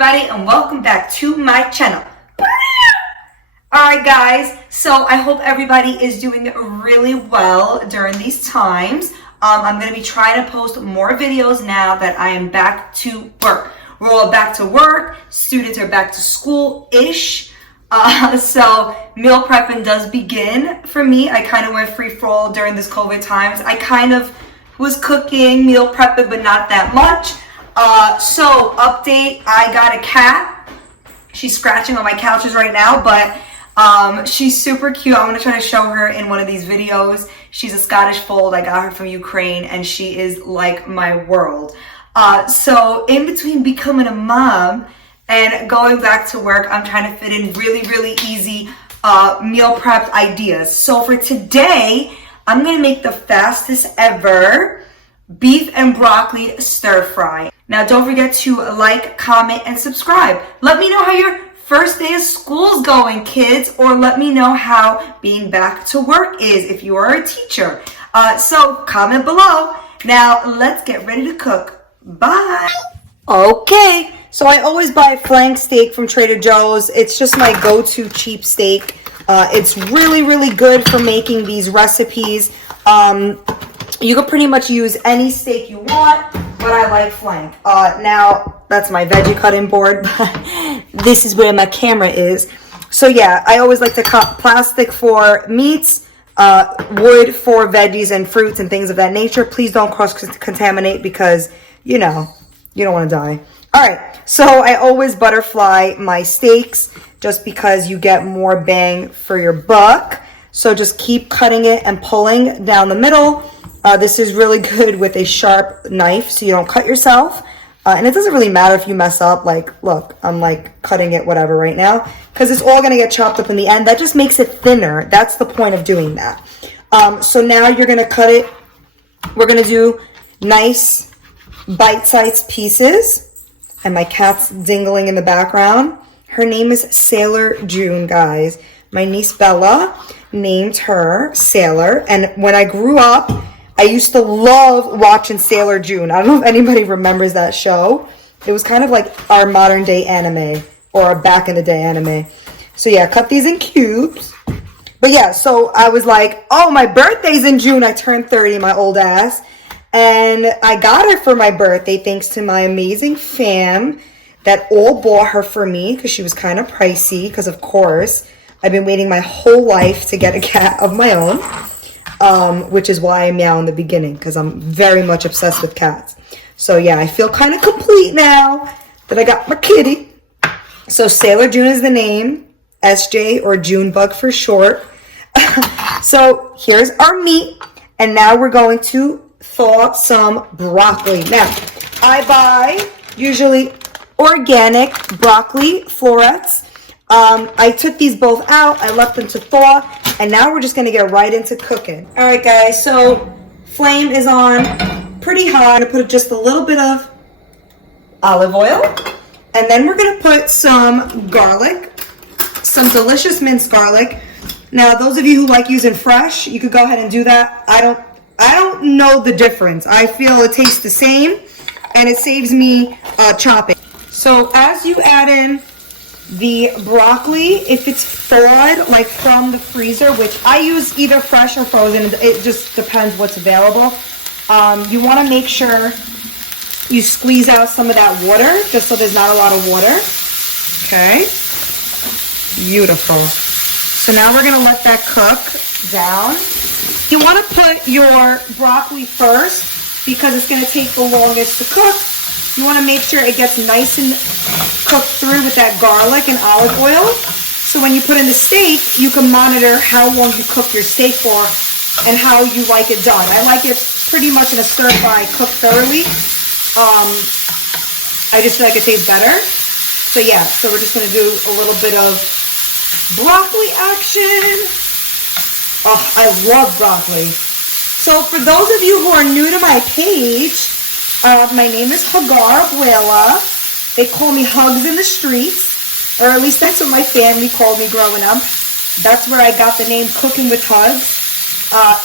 everybody, and welcome back to my channel. Alright guys, so I hope everybody is doing really well during these times. I'm going to be trying to post more videos now that I am back to work. We're all back to work, students are back to school-ish. So meal prepping does begin for me. I kind of went free for all during this COVID times. I kind of was cooking, meal prepping, but not that much. So update, I got a cat. She's scratching on my couches right now, but she's super cute. I'm gonna try to show her in one of these videos. She's a Scottish fold. I got her from Ukraine and she is like my world. So in between becoming a mom and going back to work, I'm trying to fit in really easy meal prep ideas. So for today, I'm gonna make the fastest ever beef and broccoli stir fry. Now don't forget to like, comment, and subscribe. Let me know how your first day of school's going, kids, or let me know how being back to work is if you are a teacher. So comment below. Now let's get ready to cook. Bye. Okay, so I always buy flank steak from Trader Joe's. It's just my go-to cheap steak. It's really good for making these recipes. You can pretty much use any steak you want, but I like flank. Now, that's my veggie cutting board. This is where my camera is. So yeah, I always like to cut plastic for meats, wood for veggies and fruits and things of that nature. Please don't cross-contaminate because, you know, you don't want to die. All right, so I always butterfly my steaks just because you get more bang for your buck. So just keep cutting it and pulling down the middle. This is really good with a sharp knife so you don't cut yourself. And it doesn't really matter if you mess up. Like, look, I'm like cutting it whatever right now because it's all going to get chopped up in the end. That just makes it thinner. That's the point of doing that. So now you're going to cut it. We're going to do nice bite-sized pieces. And my cat's dingling in the background. Her name is Sailor June, guys. My niece Bella named her Sailor. And when I grew up, I used to love watching Sailor June. I don't know if anybody remembers that show. It was kind of like our modern day anime or our back in the day anime. So yeah, cut these in cubes. But yeah, so I was like, oh, my birthday's in June. I turned 30, my old ass. And I got her for my birthday thanks to my amazing fam that all bought her for me because she was kind of pricey because, of course, I've been waiting my whole life to get a cat of my own. Which is why I meow in the beginning, because I'm very much obsessed with cats. So yeah, I feel kind of complete now that I got my kitty. So Sailor June is the name, SJ or Junebug for short. So here's our meat, and now we're going to thaw some broccoli. Now, I buy usually organic broccoli florets. I took these both out, I left them to thaw, and now we're just going to get right into cooking. Alright guys, so flame is on pretty high. I'm going to put just a little bit of olive oil, and then we're going to put some garlic, some delicious minced garlic. Now those of you who like using fresh, you could go ahead and do that. I don't know the difference. I feel it tastes the same, and it saves me chopping. So as you add in the broccoli, if it's thawed, like from the freezer, which I use either fresh or frozen, it just depends what's available. You want to make sure you squeeze out some of that water, just so there's not a lot of water. Okay. Beautiful. So now we're going to let that cook down. You want to put your broccoli first because it's going to take the longest to cook. You want to make sure it gets nice and cooked through with that garlic and olive oil. So when you put in the steak, you can monitor how long you cook your steak for and how you like it done. I like it pretty much in a stir fry, cooked thoroughly. I just feel like it tastes better. So yeah, so we're just going to do a little bit of broccoli action. Oh, I love broccoli. So for those of you who are new to my page, my name is Hagar Abuela. They call me Hugs in the streets, or at least that's what my family called me growing up. That's where I got the name Cooking with Hugs.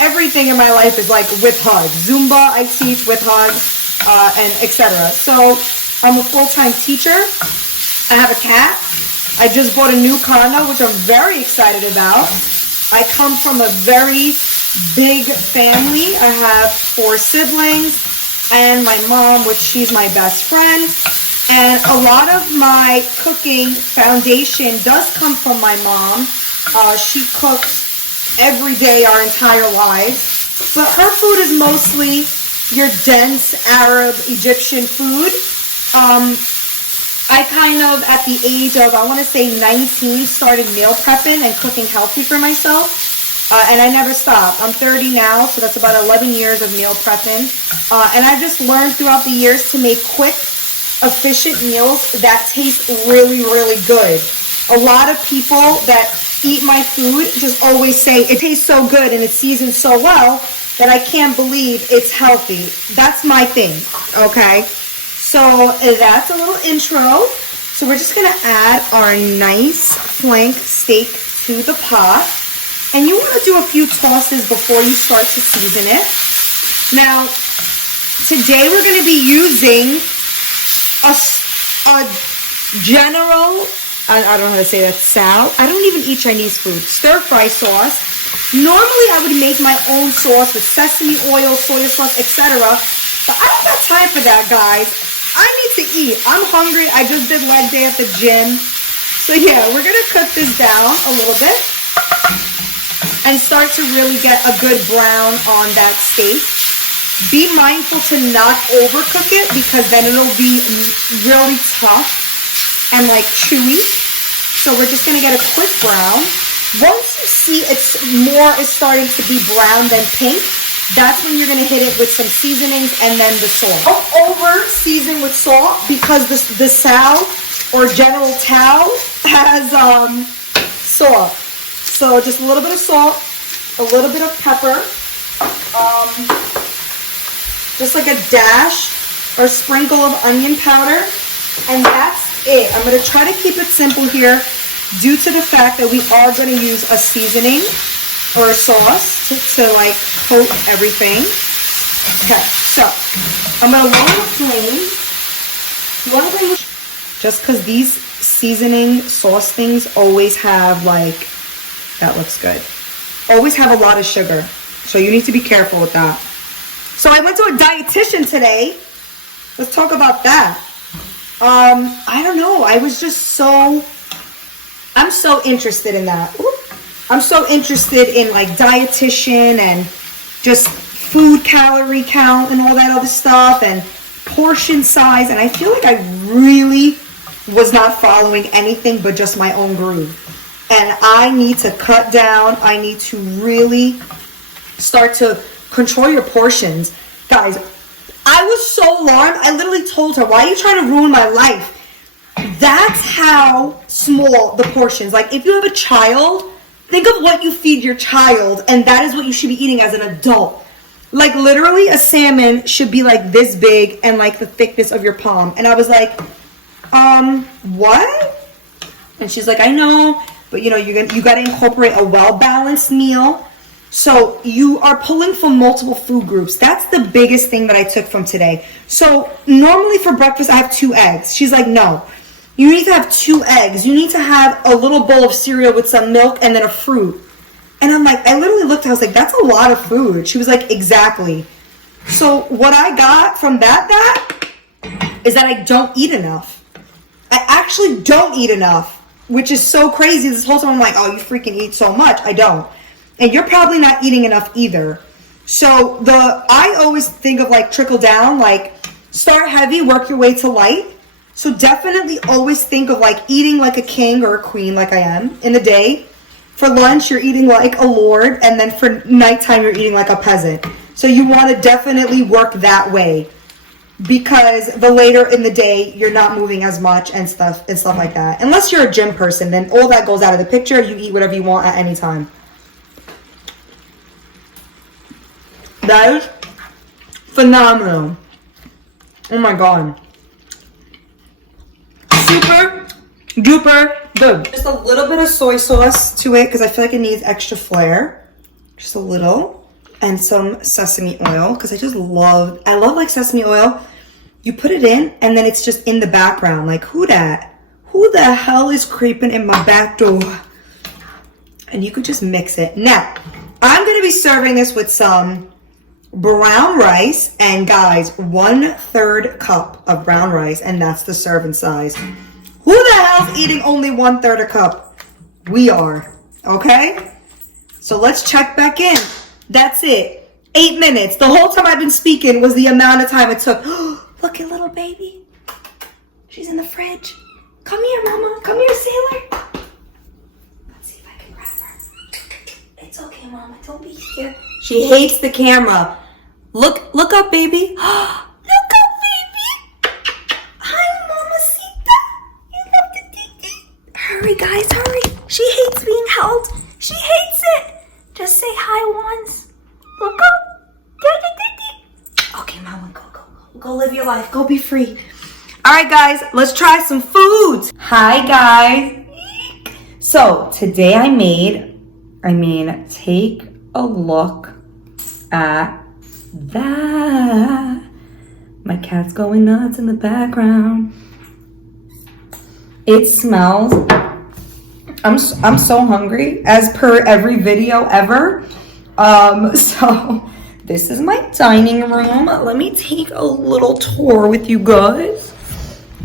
Everything in my life is like with Hugs. Zumba I teach with Hugs, and etc. So I'm a full-time teacher. I have a cat. I just bought a new condo, which I'm very excited about. I come from a very big family. I have 4 siblings and my mom, which she's my best friend. And a lot of my cooking foundation does come from my mom. She cooks every day our entire lives. But her food is mostly your dense Arab Egyptian food. I kind of, at the age of, I want to say 19, started meal prepping and cooking healthy for myself. And I never stopped. I'm 30 now, so that's about 11 years of meal prepping. And I've just learned throughout the years to make quick, efficient meals that taste really, really good. A lot of people that eat my food just always say it tastes so good and it's seasoned so well that I can't believe it's healthy. That's my thing, okay? So that's a little intro. So we're just gonna add our nice flank steak to the pot. And you wanna do a few tosses before you start to season it. Now, today we're gonna be using a General, I don't know how to say that, Tso. I don't even eat Chinese food. Stir-fry sauce. Normally I would make my own sauce with sesame oil, soy sauce, etc. But I don't got time for that, guys. I need to eat. I'm hungry. I just did leg day at the gym. So yeah, we're going to cook this down a little bit and start to really get a good brown on that steak. Be mindful to not overcook it because then it'll be really tough and like chewy. So we're just going to get a quick brown. Once you see it's starting to be brown than pink, that's when you're going to hit it with some seasonings and then the salt. Don't over season with salt because the Tso or General Tso has salt. So just a little bit of salt, a little bit of pepper, just like a dash or sprinkle of onion powder, and that's it. I'm going to try to keep it simple here due to the fact that we are going to use a seasoning or a sauce to like coat everything. Okay, so I'm gonna lower the flame. Just because these seasoning sauce things always have like, that looks good, always have a lot of sugar. So you need to be careful with that. So I went to a dietitian today. Let's talk about that. I don't know. I was just I'm so interested in that. Ooh. I'm so interested in like dietitian and just food calorie count and all that other stuff and portion size. And I feel like I really was not following anything but just my own groove. And I need to cut down. I need to really start to control your portions. Guys, I was so alarmed. I literally told her, why are you trying to ruin my life? That's how small the portions. Like if you have a child, think of what you feed your child, and that is what you should be eating as an adult. Like literally a salmon should be like this big and like the thickness of your palm. And I was like, what? And she's like, I know, but you know, you got to incorporate a well-balanced meal. So you are pulling from multiple food groups. That's the biggest thing that I took from today. So normally for breakfast, I have 2 eggs. She's like, no, you need to have 2 eggs. You need to have a little bowl of cereal with some milk and then a fruit. And I'm like, I literally looked, I was like, that's a lot of food. She was like, exactly. So what I got from that is that I don't eat enough. I actually don't eat enough, which is so crazy. This whole time I'm like, oh, you freaking eat so much. I don't. And you're probably not eating enough either. So I always think of like trickle down, like start heavy, work your way to light. So definitely always think of like eating like a king or a queen like I am in the day. For lunch, you're eating like a lord. And then for nighttime, you're eating like a peasant. So you want to definitely work that way. Because the later in the day, you're not moving as much and stuff like that. Unless you're a gym person, then all that goes out of the picture. You eat whatever you want at any time. That is phenomenal. Oh my god. Super duper good. Just a little bit of soy sauce to it because I feel like it needs extra flair. Just a little. And some sesame oil because I love like sesame oil. You put it in and then it's just in the background. Like who Who the hell is creeping in my back door? And you could just mix it. Now, I'm going to be serving this with some brown rice. And guys, 1/3 cup of brown rice. And that's the serving size. Who the hell's eating only 1/3 a cup? We are. Okay? So let's check back in. That's it. 8 minutes. The whole time I've been speaking was the amount of time it took. Look at little baby. She's in the fridge. Come here, mama. Come here, sailor. Let's see if I can grab her. It's okay, mama. Don't be scared. She hates the camera. Look up, baby. Look up, baby. Hi, mamacita. You love the titi. Hurry, guys, hurry. She hates being held. She hates it. Just say hi once. Look up. Okay, mama, go. Go live your life. Go be free. All right, guys, let's try some foods. Hi, guys. So today take a look at that. My cat's going nuts in the background. It smells. I'm so hungry, as per every video ever. So this is my dining room. Let me take a little tour with you guys.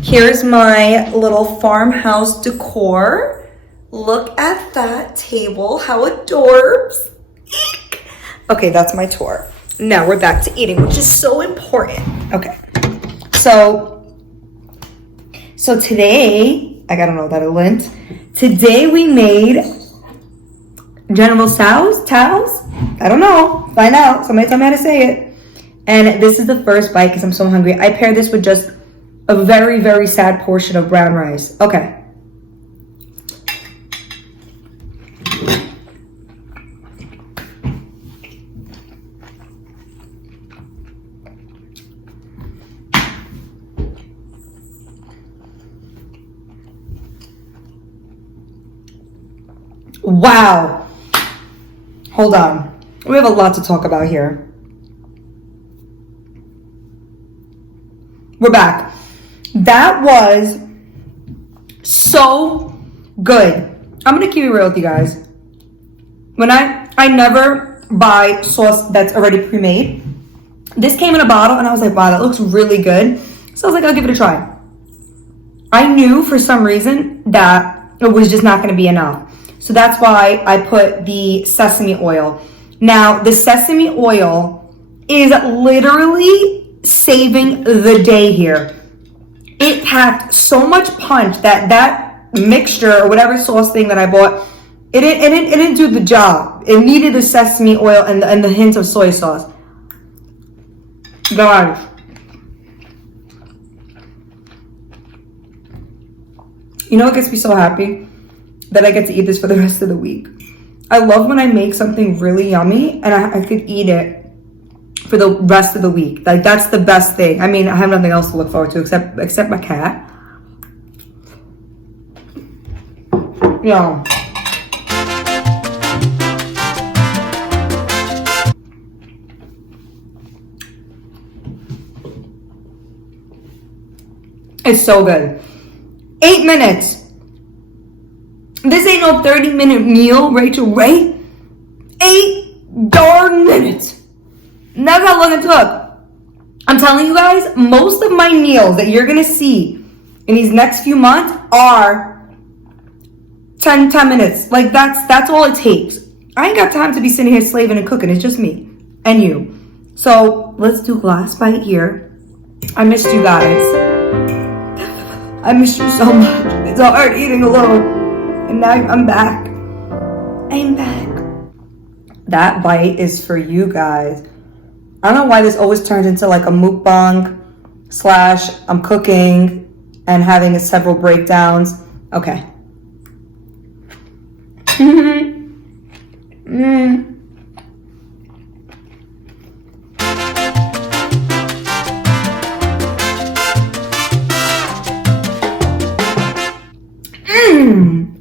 Here's my little farmhouse decor. Look at that table. How adorbs. Eek. Okay, that's my tour. Now we're back to eating, which is so important. Okay. So today, I gotta know that it lint. Today we made General Tso's? I don't know. Find out. Somebody tell me how to say it. And this is the first bite because I'm so hungry. I paired this with just a very, very sad portion of brown rice. Okay. Wow. Hold on. We have a lot to talk about here. We're back. That was so good. I'm gonna keep it real with you guys. When I never buy sauce that's already pre-made. This came in a bottle and I was like, wow, that looks really good. So I was like, I'll give it a try. I knew for some reason that it was just not gonna be enough. So that's why I put the sesame oil. Now, the sesame oil is literally saving the day here. It packed so much punch that mixture or whatever sauce thing that I bought, it didn't do the job. It needed the sesame oil and the hint of soy sauce. Guys. You know what gets me so happy? That I get to eat this for the rest of the week. I love when I make something really yummy and I could eat it for the rest of the week. Like, that's the best thing. I mean, I have nothing else to look forward to except my cat. Yeah. It's so good. 8 minutes. This ain't no 30-minute meal, Rachel, right? 8 darn minutes. That's how long it took. I'm telling you guys, most of my meals that you're gonna see in these next few months are 10 minutes. Like, that's all it takes. I ain't got time to be sitting here slaving and cooking. It's just me and you. So let's do last bite here. I missed you guys. I missed you so much. It's hard eating alone. And now I'm back. I'm back. That bite is for you guys. I don't know why this always turns into like a mukbang / I'm cooking and having several breakdowns. Okay.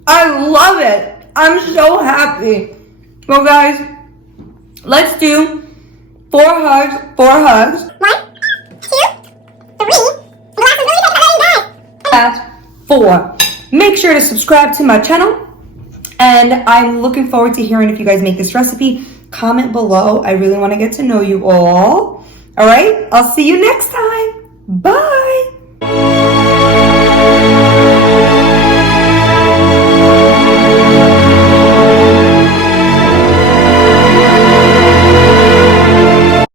I love it. I'm so happy. Well, guys, let's do 4 hugs. 4 hugs. 1, 2, 3. The last is really good. That's 4. Make sure to subscribe to my channel. And I'm looking forward to hearing if you guys make this recipe. Comment below. I really want to get to know you all. All right, I'll see you next time. Bye.